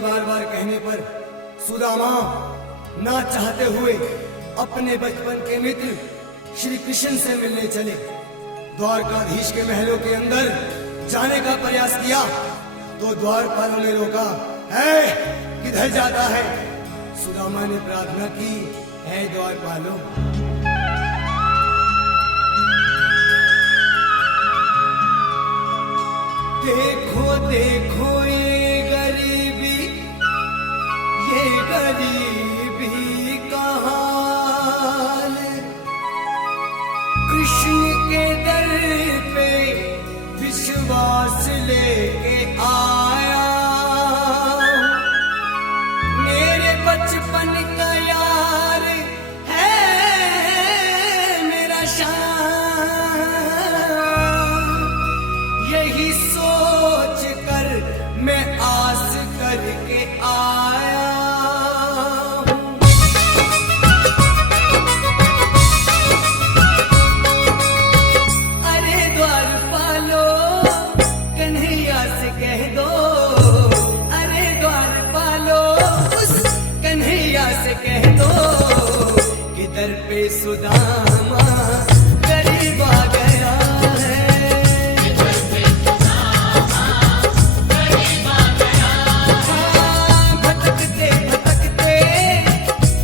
बार बार कहने पर सुदामा ना चाहते हुए अपने बचपन के मित्र श्री कृष्ण से मिलने चले। द्वारकाधीश के महलों के अंदर जाने का प्रयास किया तो द्वारपालों ने रोका। है किधर जाता है? सुदामा ने प्रार्थना की, है द्वारपालों, देखो देखो ये गरीबी का हाल, कृष्ण के दर पे विश्वास लेके आया, मेरे बचपन का यार है मेरा शान, यही सोच कर मैं आस करके आया। दर पे सुदामा गरीब आ गया है, दर पे सुदामा गरीब आ गया है। भटकते भटकते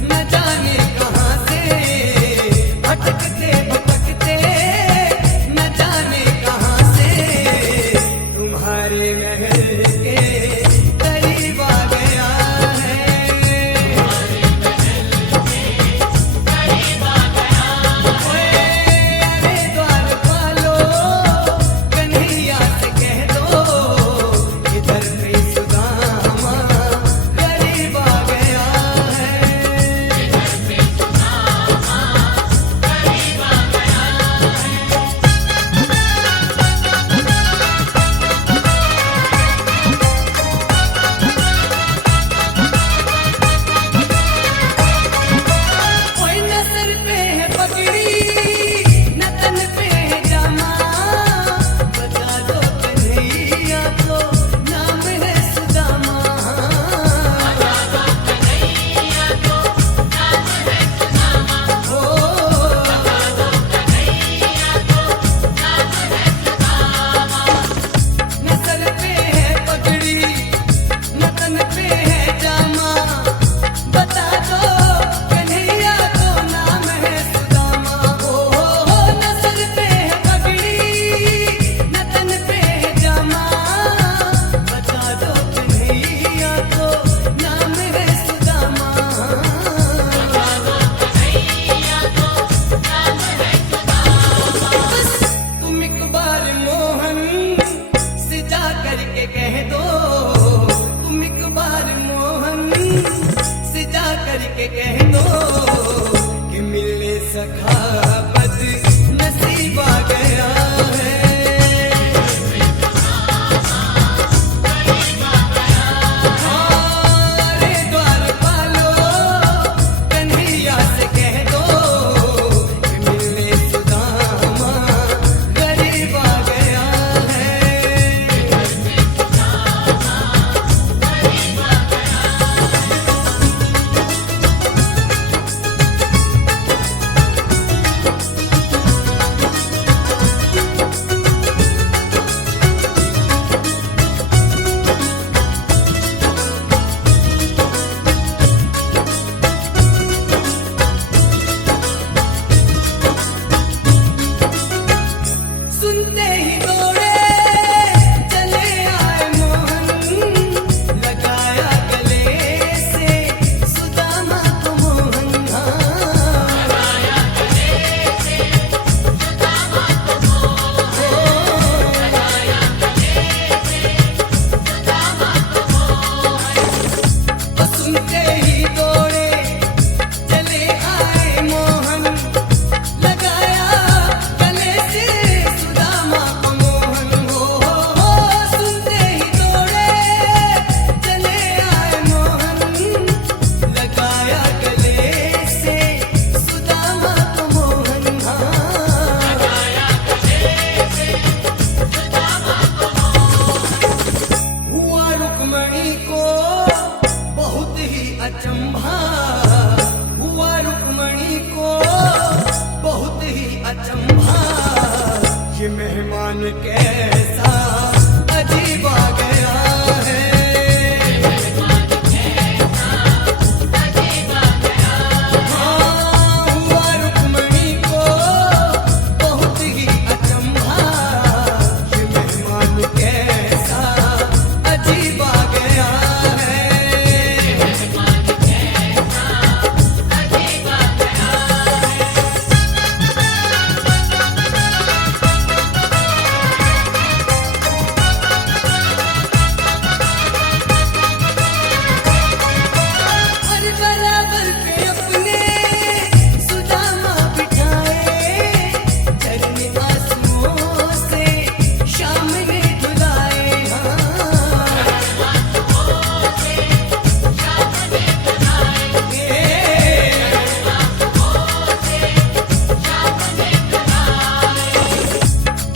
न जाने कहाँ से, भटकते भटकते न जाने कहाँ से, तुम्हारे महल के करीब आ गया है। करके कह दो कि मिलने सखा बद नसीब आ गया है। अरे द्वारपालो कन्हैया से कह दो कि मिलने सुदामा गरीब आ गया है। अचंभा, ये मेहमान कैसा अजीब आ गया है। हाँ, हुआ रुक्मणी को बहुत ही अचंभा, ये मेहमान कैसा अजीब आ गया है। और बराबर पे अपने सुदामा बिठाए, चरण आंसुओं से शाम ने धुलाए।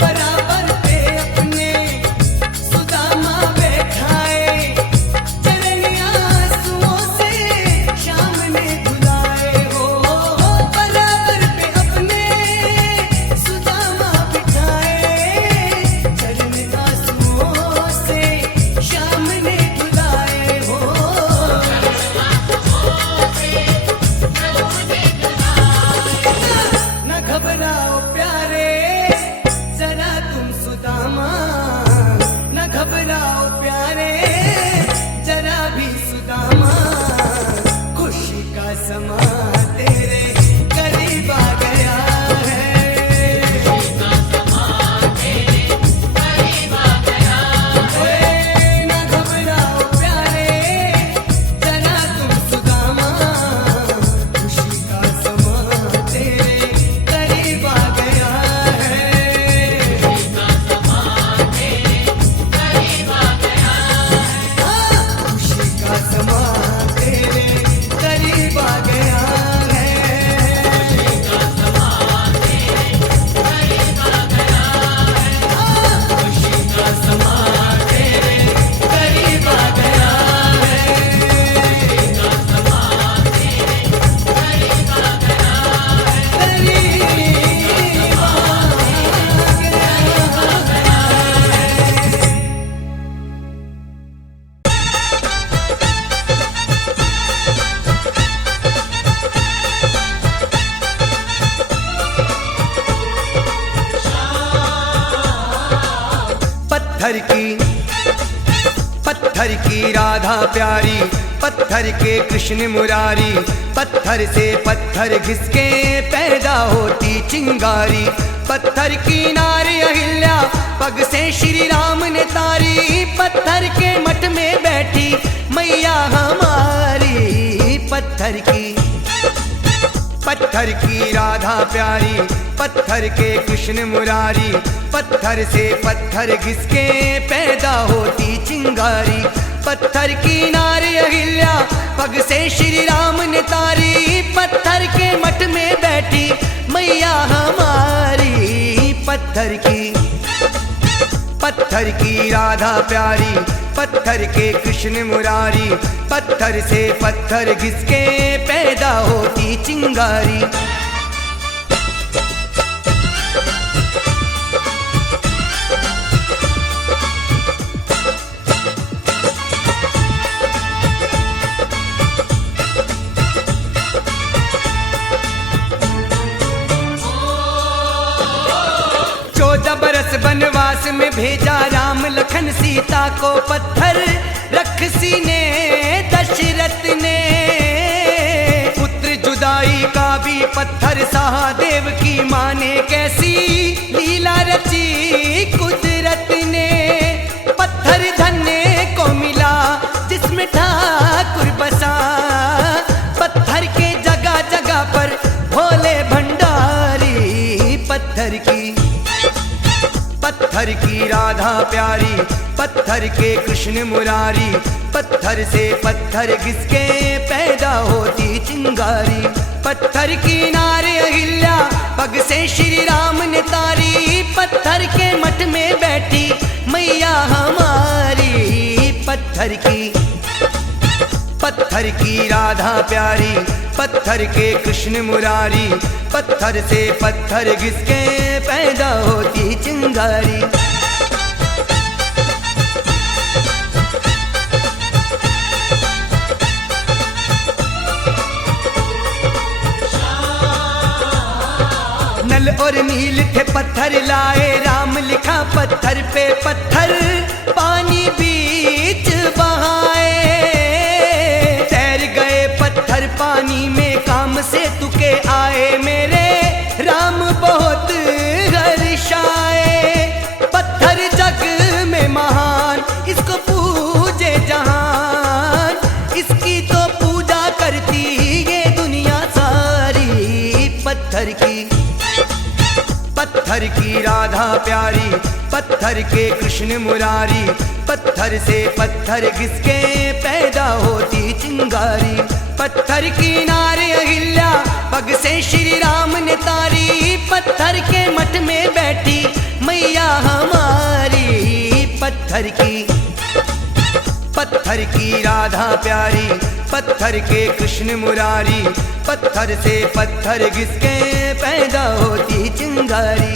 बराबर पे अपने सुदामा बैठाए, चरण आंसुओं से शाम ने धुलाए हो। बराबर पे अपने सुदामा बिठाए, चरण आंसुओं से शाम ने धुलाए हो। न घबराओ प्यारे जरा तुम सुदामा, न घबराओ प्यारे जरा भी सुदामा, खुशी का समा तेरे करीब आ गया है। ओए, न घबराओ प्यारे जरा तुम सुदामा, खुशी का समा तेरे करीब आ गया है। खुशी का समा तेरे करीब आ गया है। खुशी का समा तेरे करीब आ गया पत्थर की राधा प्यारी, पत्थर के कृष्ण मुरारी, पत्थर से पत्थर घिसके पैदा होती चिंगारी। पत्थर की नारी अहिल्या पग से श्री राम ने तारी, पत्थर के मठ में बैठी मैया हमारी। पत्थर की राधा प्यारी, पत्थर के कृष्ण मुरारी, पत्थर से पत्थर घिसके पैदा होती चिंगारी। पत्थर की नारी अहिल्या पग से श्री राम ने तारी, पत्थर के मठ में बैठी मैया हमारी। पत्थर की राधा प्यारी, पत्थर के कृष्ण मुरारी, पत्थर से पत्थर घिसके पैदा होती चिंगारी। बरस वनवास में भेजा राम लखन सीता को पत्थर, रखसी ने दशरथ ने पुत्र जुदाई का भी पत्थर सहा। देव की माँ ने कैसी लीला रची कुदरत ने, पत्थर धन्य को मिला जिसमें ठाकुर बसा। पत्थर के जगह जगह पर भोले भंडारी। पत्थर की राधा प्यारी, पत्थर के कृष्ण मुरारी, पत्थर से पत्थर घिसके पैदा होती चिंगारी। पत्थर की नारी अहिल्या पग से श्री राम ने तारी, पत्थर के मठ में बैठी मैया हमारी। पत्थर की राधा प्यारी, पत्थर के कृष्ण मुरारी, पत्थर से पत्थर घिसके पैदा होती चिंगारी। नल और नील थे पत्थर लाए, राम लिखा पत्थर पे पत्थर, पानी बीच बहाए। तैर गए पत्थर पानी में, काम से तुके आए मेरे राम बहुत हर्षाए। पत्थर जग में महान, इसको पूजे जहान, इसकी तो पूजा करती ये दुनिया सारी। पत्थर की राधा प्यारी, पत्थर के कृष्ण मुरारी, पत्थर से पत्थर घिसके पैदा होती चिंगारी। पत्थर की नारी अहिल्या, पग से श्री राम ने तारी, पत्थर के मठ में बैठी मैया हमारी। पत्थर की राधा प्यारी, पत्थर के कृष्ण मुरारी, पत्थर से पत्थर घिसके पैदा होती चिंगारी।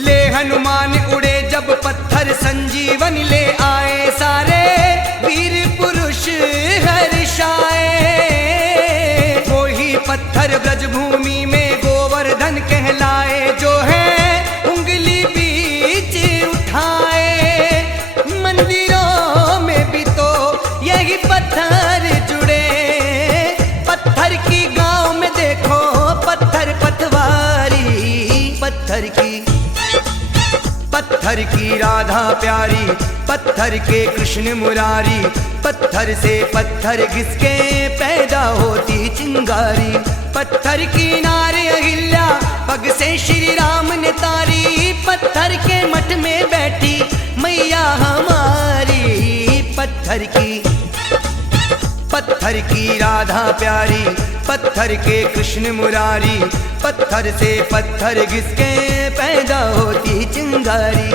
ले हनुमान उड़े जब पत्थर संजीवन ले आए, सारे वीर पुरुष हर्षाए। वो ही पत्थर ब्रजभूमि में गोवर्धन कहलाए, जो है उंगली बीच उठाए। मंदिरों में भी तो यही पत्थर जुड़े, पत्थर की गांव में देखो पत्थर पटवारी। पत्थर की राधा प्यारी, पत्थर के कृष्ण मुरारी, पत्थर से पत्थर घिसके पैदा होती चिंगारी। पत्थर की नारी अहिल्या, पग से श्री राम ने तारी, पत्थर के मठ में बैठी मैया हमारी। पत्थर की राधा प्यारी, पत्थर के कृष्ण मुरारी, पत्थर से पत्थर घिसके पैदा होती चिंगारी।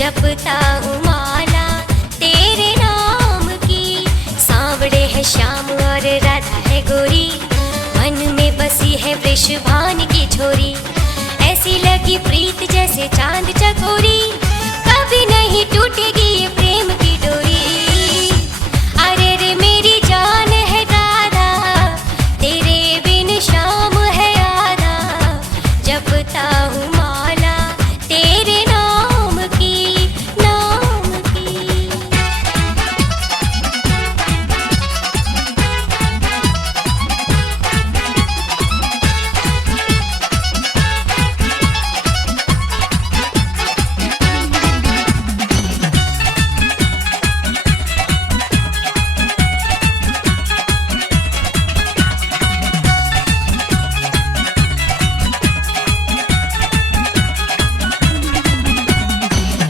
जपता हूँ माला तेरे नाम की, सांवड़े है श्याम और राधा है गोरी, मन में बसी है वृषभान की छोरी। ऐसी लगी प्रीत जैसे चांद चकोरी, कभी नहीं टूटेगी ये प्रेम की डोरी। अरे रे मेरी जान है राधा, तेरे बिन शाम है आधा, जपता हूँ माला तेरे नाम की, नाम की।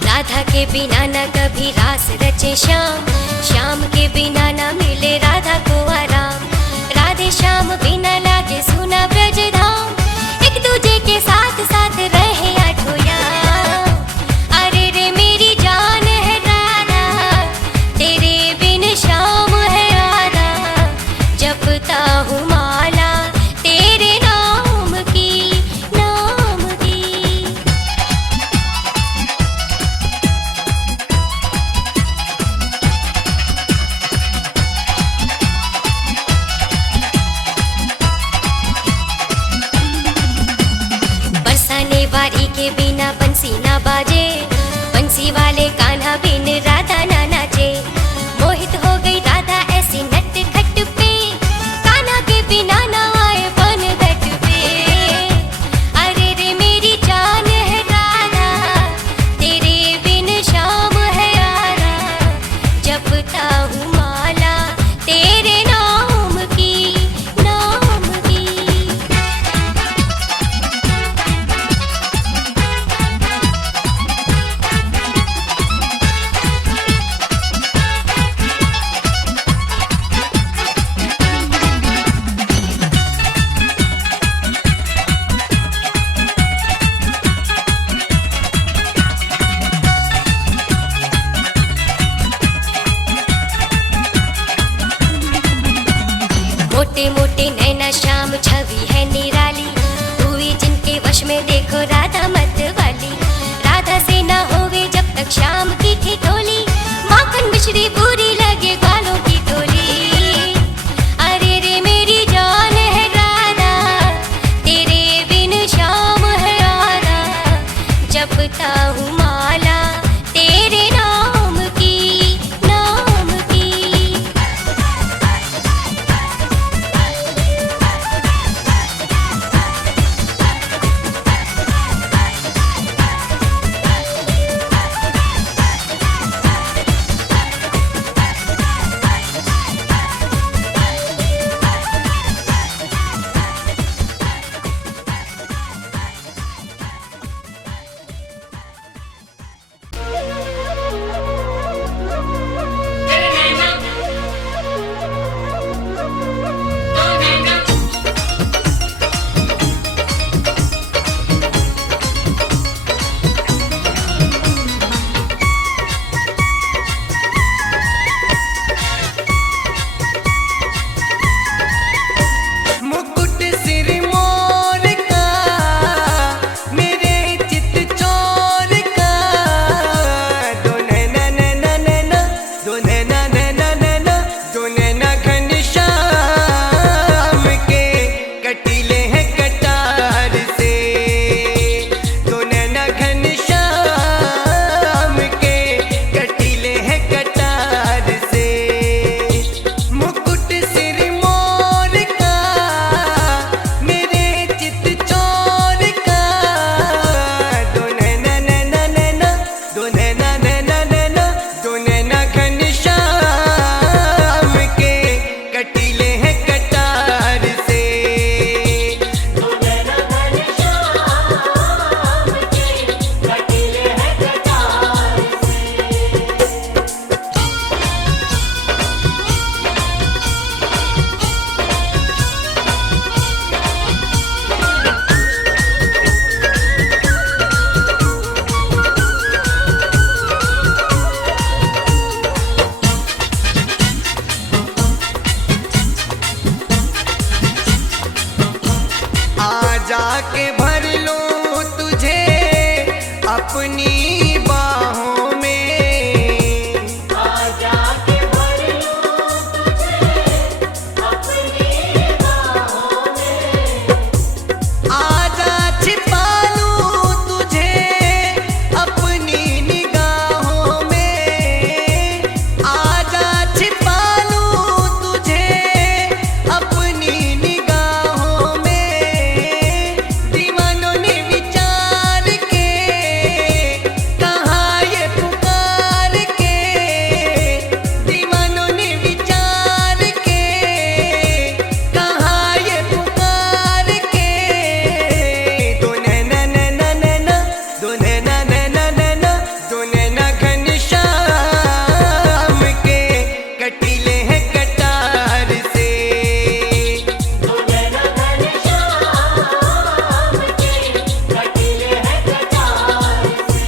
राधा के बिना न कभी रास रचे श्याम, श्याम के बिना न मिले राधा को आराम। राधे श्याम बिना लागे सुना ब्रज धाम, एक दूजे के साथ साथ रहे आठों याम। अरे रे मेरी जान है राधा, तेरे बिन श्याम है आधा, जपता हूँ के बिना बंसी ना बाजे, बंसी वाले कान्हा बिन राधा ना नाचे। मोहित हो गई राधा ऐसी नट खट पे, कान्हा के बिना ना आए बन घट पे। अरे रे मेरी जान है राधा, तेरे बिन शाम है यारा, जपता हूँ माला तेरे नाम की, नाम की। मोटे मोटे नैना श्याम छवि है निराली, हुई जिनके वश में देखो राधा मत वाली। राधा से ना होवे जब तक श्याम की ठिठोली, माखन मिश्री बुरी लगे ग्वालों की टोली। अरे रे मेरी जान है राधा, तेरे बिन श्याम है यारा, जपता हूँ माला तेरे नाम की, नाम की। मुकुट सिर मोर का, मेरे चित चोर का, दो नैना नैना नैना, दो नैना नैना नैना, दो नैना घनश्याम के कटीले हैं कटार से। दो नैना घनश्याम के कटीले हैं कटार से। मुकुट सिर मोर का, मेरे चित चोर का, दो नैना नैना नैना, दो नैना नैना नैना, दो नैना घनश्याम के कटीले हैं कटार से। दो नैना घनश्याम के कटीले हैं कटार से। आ जाके भर लूं तुझे अपनी बाहों में, आ जाके भर लूं तुझे अपनी बाहों में। आजा छिपा लूं तुझे अपनी निगाहों में, आजा छिपा लूं तुझे अपनी निगाहों में। दीवानों ने विचार के कहा ये पुकार के, दीवानों ने विचार के कहा ये पुकार के। दो नैना नैना नैना, दो नैना नैना नैना, दो नैना घनश्याम के कटीले हैं कटार से। दो नैना घनश्याम के कटीले हैं कटार से।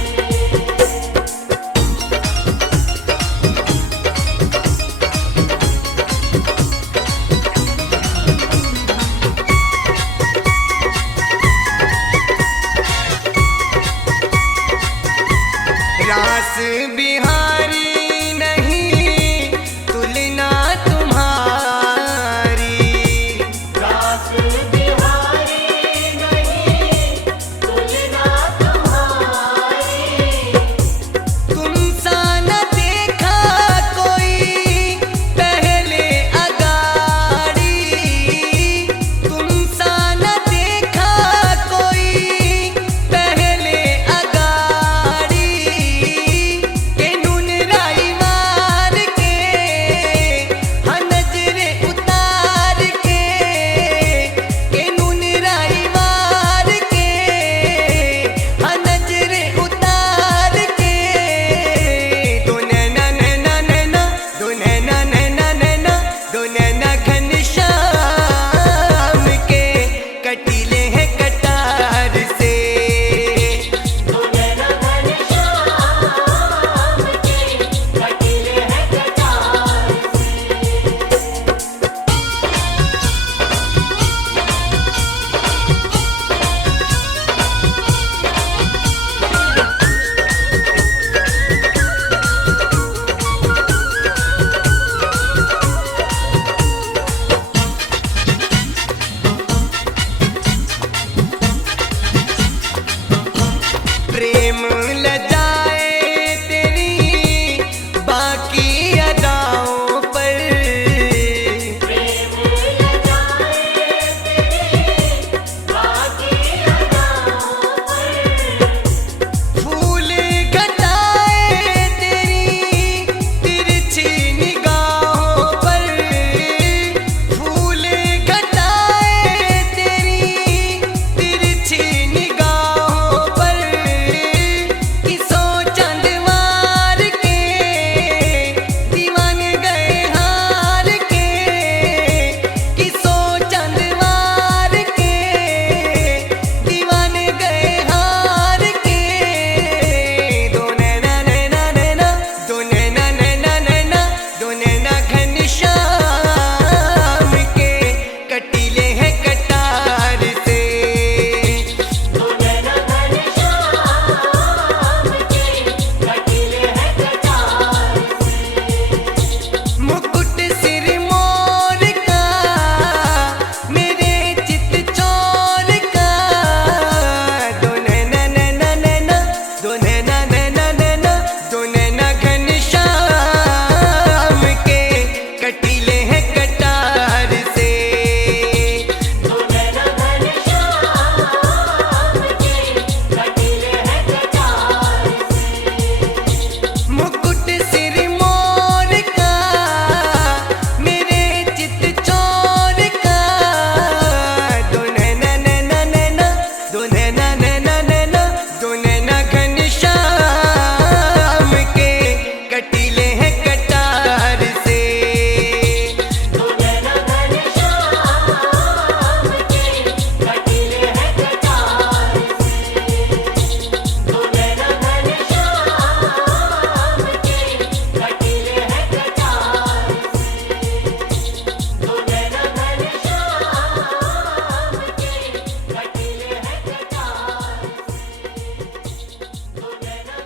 रास बिहारी नहीं तुलना तुम्हारी, रास बिहारी नहीं तुलना तुम्हारी। प्रेम लजाए तेरी बाकी अदाओं पर। प्रेम लजाए तेरी बाकी अदाओं पर। फूल घटाए तेरी तिरछी निगाहों पर। फूल घटाए तेरी तिरछी निगाहों पर। किसो चंदवार के दीवाने गए हार के। किसो चंदवार के दीवाने गए हार के। दो नैना नैना नैना दो नैना नैना नैना दो नैना घनश्याम के कटीले हैं कटार से। दो नैना घनश्याम के कटीले हैं कटार से। मुकुट सिर मोर का मेरे चित चोर का। दो नैना नैना नैना दो नैना नैना नैना दो नैना घनश्याम के कटीले हैं कटार से। दो नैना घनश्याम के कटीले हैं कटार से। मुकुट सिर मोर का मेरे चित चोर का। दो नैना नैना नैना दो नैना नैना नैना दो नैना घनश्याम के कटीले हैं कटार से। दो नैना घनश्याम के कटीले हैं कटार से। दो नैना घनश्याम के कटीले हैं कटार से। दो नैना घनश्याम के कटीले हैं कटार से। दो नैना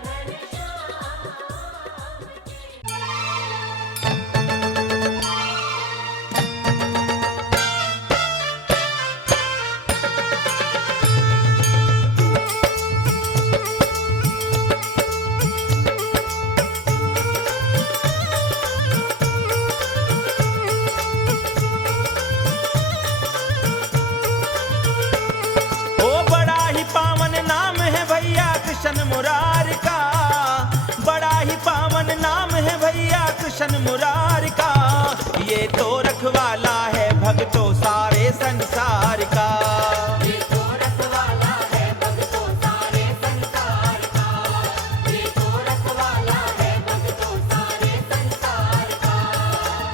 ओ बड़ा ही पावन नाम है भैया कृष्ण मुरार का। बड़ा ही पावन नाम है भैया कृष्ण मुरार का। ये तो रखवाला है भक्तों सारे संसार का। ये तो रखवाला है भक्तों सारे संसार का। ये तो रखवाला है भक्तों सारे संसार का।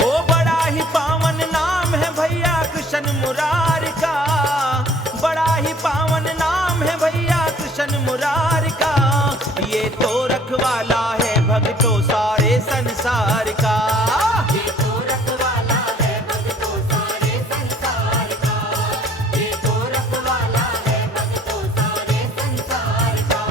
ओ बड़ा ही पावन नाम है भैया कृष्ण मुरार का। बड़ा ही पावन नाम है भैया कृष्ण मुरार का। ये तो रखवाला है भक्तों सारे संसार का। ये तो रखवाला है भक्तों सारे संसार का। ये तो रखवाला है भक्तों सारे संसार का।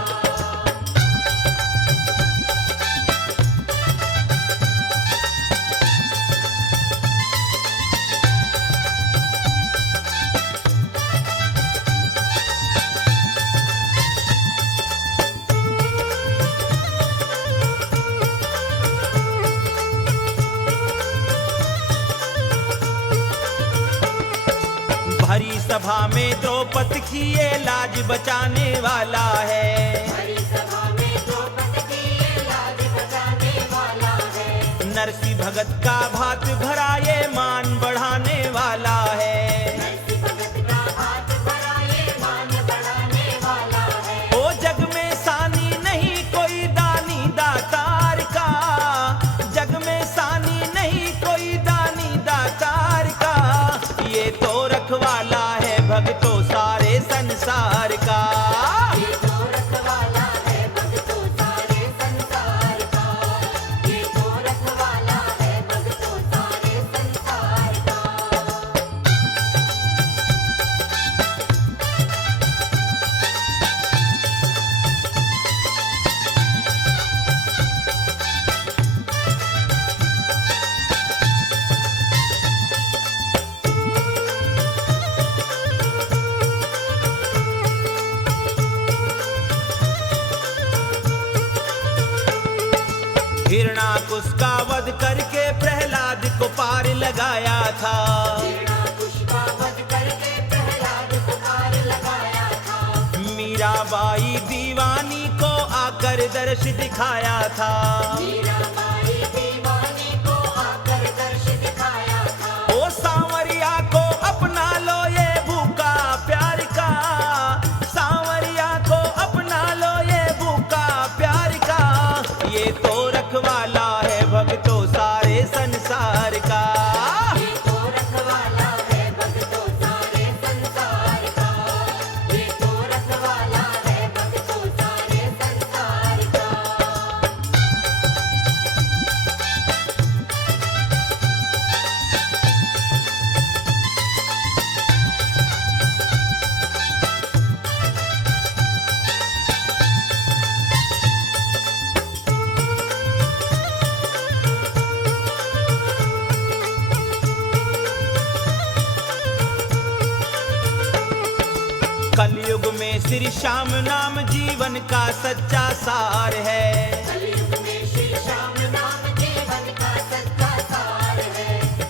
भरी सभा में द्रौपदी की ये लाज बचाने वाला है। हरी सभा में द्रौपदी की ये लाज बचाने वाला है। नरसी भगत का भात भरा ये मान बढ़ाने वाला है। नरसी भगत का हाथ भरा ये मान बढ़ाने वाला है। ओ जग में सानी नहीं कोई दानी दातार का। जग में सानी नहीं कोई दानी दातार का। ये तो रखवाला है भक्तों सारे संसार का। ये तो रखवाला है भक्तों सारे संसार का। ये तो रखवाला है भक्तों सारे हिरणाकुश का वध करके प्रहलाद को पार लगाया था। मीराबाई दीवानी को आकर दर्श दिखाया था। ओ सांवरिया को अपना लो ये भूखा प्यार का, सांवरिया को अपना लो ये भूखा प्यार का। ये तो रखवाला है भक्तों सारे संसार का। कलयुग में श्री श्याम नाम जीवन का सच्चा सार है।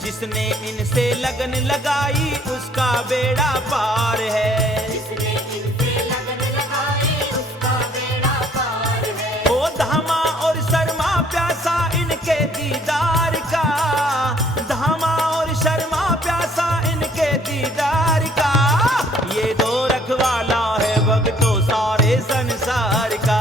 जिसने इनसे लगन लगाई उसका बेड़ा पार है। ओ धामा और शर्मा प्यासा इनके दीदार का, धामा और शर्मा प्यासा इनके दीदार का। ये दो रखवाला है भक्तों सारे संसार का।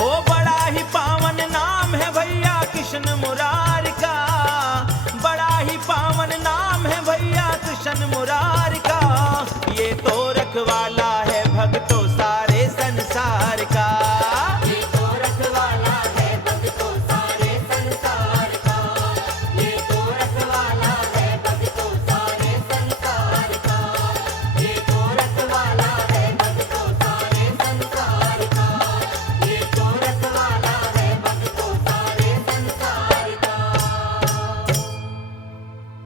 ओ बड़ा ही पावन नाम है भैया कृष्ण मुरार का, बड़ा ही पावन नाम है भैया कृष्ण मुरार